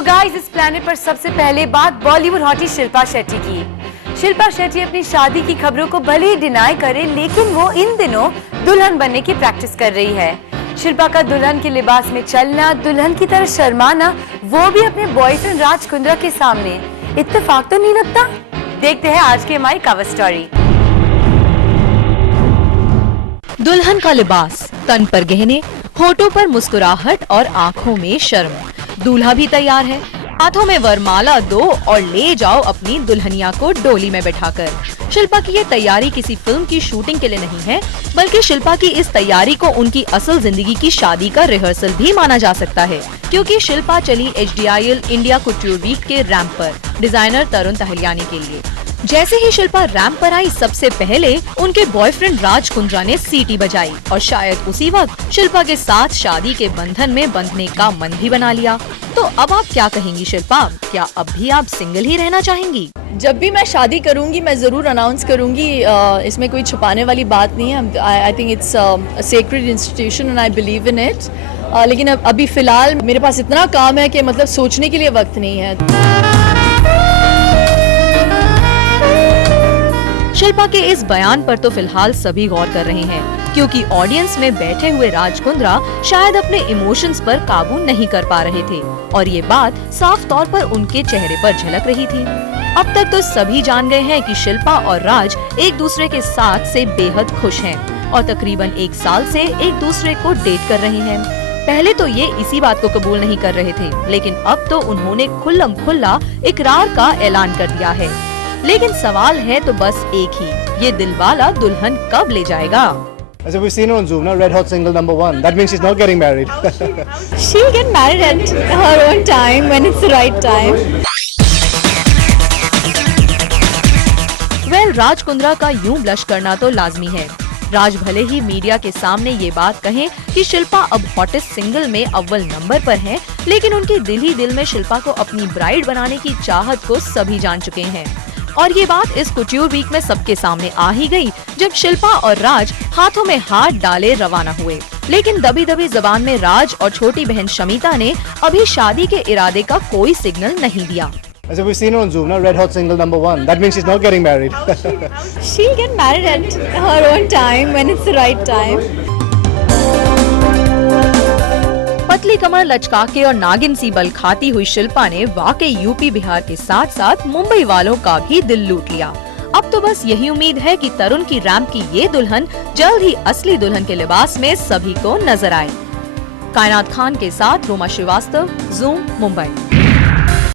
तो गाइस, इस प्लेनेट पर सबसे पहले बात बॉलीवुड हॉटी शिल्पा शेट्टी की। शिल्पा शेट्टी अपनी शादी की खबरों को भले ही डिनाई करे, लेकिन वो इन दिनों दुल्हन बनने की प्रैक्टिस कर रही है। शिल्पा का दुल्हन के लिबास में चलना, दुल्हन की तरह शर्माना, वो भी अपने बॉयफ्रेंड राज कुंद्रा के सामने, इत्तेफाक तो नहीं लगता। देखते हैं आज की हमारी कवर स्टोरी। दुल्हन का लिबास, तन पर गहने, होठों पर मुस्कुराहट और आँखों में शर्म। दूल्हा भी तैयार है, हाथों में वरमाला दो और ले जाओ अपनी दुल्हनिया को डोली में बैठाकर। शिल्पा की ये तैयारी किसी फिल्म की शूटिंग के लिए नहीं है, बल्कि शिल्पा की इस तैयारी को उनकी असल जिंदगी की शादी का रिहर्सल भी माना जा सकता है, क्योंकि शिल्पा चली HDIL इंडिया कुट्यूर वीक के रैंप पर डिजाइनर तरुण तहलियानी के लिए। जैसे ही शिल्पा रैंप पर आई, सबसे पहले उनके बॉयफ्रेंड राज कुंद्रा ने सीटी बजाई और शायद उसी वक्त शिल्पा के साथ शादी के बंधन में बंधने का मन भी बना लिया। तो अब आप क्या कहेंगी शिल्पा, क्या अब भी आप सिंगल ही रहना चाहेंगी? जब भी मैं शादी करूंगी मैं ज़रूर अनाउंस करूंगी, इसमें कोई छुपाने वाली बात नहीं है। I think it's a sacred institution and I believe in it. लेकिन अभी फिलहाल मेरे पास इतना काम है कि मतलब सोचने के लिए वक्त नहीं है। शिल्पा के इस बयान पर तो फिलहाल सभी गौर कर रहे हैं, क्योंकि ऑडियंस में बैठे हुए राज कुंद्रा शायद अपने इमोशंस पर काबू नहीं कर पा रहे थे और ये बात साफ तौर पर उनके चेहरे पर झलक रही थी। अब तक तो सभी जान गए हैं कि शिल्पा और राज एक दूसरे के साथ से बेहद खुश हैं और तकरीबन 1 साल से एक दूसरे को डेट कर रहे हैं। पहले तो ये इसी बात को कबूल नहीं कर रहे थे, लेकिन अब तो उन्होंने खुल्लम खुल्ला इकरार का ऐलान कर दिया है। लेकिन सवाल है तो बस एक ही, ये दिलवाला दुल्हन कब ले जाएगा? As we've seen her on Zoom now, red hot single #1. That means she's not getting married. She'll get married at her own time when it's the right time. Well, Raj Kundra का यूं ब्लश करना तो लाजमी है। राज भले ही मीडिया के सामने ये बात कहें कि शिल्पा अब हॉटेस्ट सिंगल में अव्वल नंबर पर है, लेकिन उनके दिल ही दिल में शिल्पा को अपनी ब्राइड बनाने की चाहत को सभी जान चुके हैं। और ये बात इस कुट्यूर वीक में सबके सामने आ ही गई, जब शिल्पा और राज हाथों में हाथ डाले रवाना हुए। लेकिन दबी दबी जबान में राज और छोटी बहन शमिता ने अभी शादी के इरादे का कोई सिग्नल नहीं दिया। As we've seen her on Zoom now, red hot single #1. That means she's not getting married. She'll get married at her own time when it's the right time. पतली कमर लचका के और नागिन सी बल खाती हुई शिल्पा ने वाकई यूपी बिहार के साथ साथ मुंबई वालों का भी दिल लूट लिया। अब तो बस यही उम्मीद है कि तरुण की रैंप की ये दुल्हन जल्द ही असली दुल्हन के लिबास में सभी को नजर आए। कायनात खान के साथ रोमा श्रीवास्तव, ज़ूम, मुंबई।